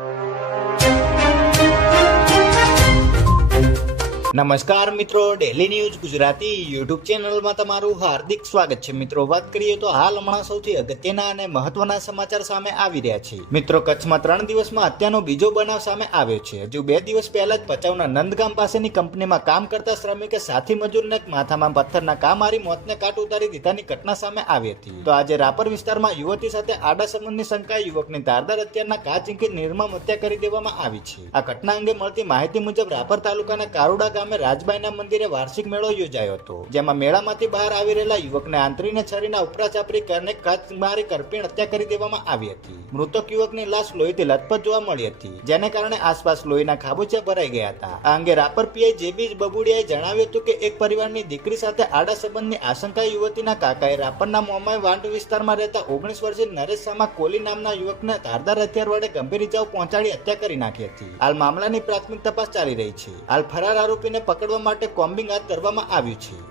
you. નમસ્કાર મિત્રો daily news Gujarati YouTube ચેનલમાં તમારું હાર્દિક સ્વાગત છે. મિત્રો, વાત કરીએ તો હાલ હમણાં સૌથી અગત્યના અને મહત્વના સમાચાર સામે આવી રહ્યા છે. મિત્રો, કચ્છમાં ત્રણ દિવસમાં હત્યાનો બીજો બનાવ સામે આવ્યો છે. હજુ બે દિવસ પહેલા જ ભચાઉના નંદગામ પાસેની કંપનીમાં કામ કરતા શ્રમિકે સાથી મજૂરને માથામાં પથ્થરના કા મારી મોતને કાટ ઉતારી દીધાની ઘટના સામે આવી હતી. તો આજે રાપર વિસ્તારમાં યુવતી સાથે આડા સંબંધની શંકાએ યુવકની ધારદાર હત્યાના કા ઝીંકી નિર્મમ હત્યા કરી દેવામાં આવી છે. આ ઘટના અંગે મળતી માહિતી મુજબ રાપર તાલુકાના કારોડા ગામે રાજબાઈના મંદિરે વાર્ષિક મેળો યોજાયો હતો, જેમાં મેળામાંથી બહાર આવી રહેલા યુવકને આંતરીને છરીના ઉપરા ચાપરી કરીને કાચ મારી કરપીણ હત્યા કરી દેવામાં આવી હતી. મૃતક યુવકની લાશ લોહીથી લથપથ જોવા મળી હતી, જેને કારણે આસપાસ લોહીના ખાબોચિયા ભરાઈ ગયા હતા. આ અંગે રાપર પીઆઈ જેબી બબુડિયાએ જણાવ્યું હતું કે એક પરિવારની દીકરી સાથે આડા સંબંધની આશંકા યુવતીના કાકાએ રાપરના મોમાઈ વાંટ વિસ્તારમાં રહેતા ઓગણીસ વર્ષીય નરેશ શામા કોલી નામના યુવકને ધારદાર હથિયાર વડે ગંભીર ઇજાઓ પહોંચાડી હત્યા કરી નાખી હતી. હાલ મામલાની પ્રાથમિક તપાસ ચાલી રહી છે. હાલ ફરાર પકડવા માટે કોમ્બિંગ હાથ ધરવામાં આવ્યું છે.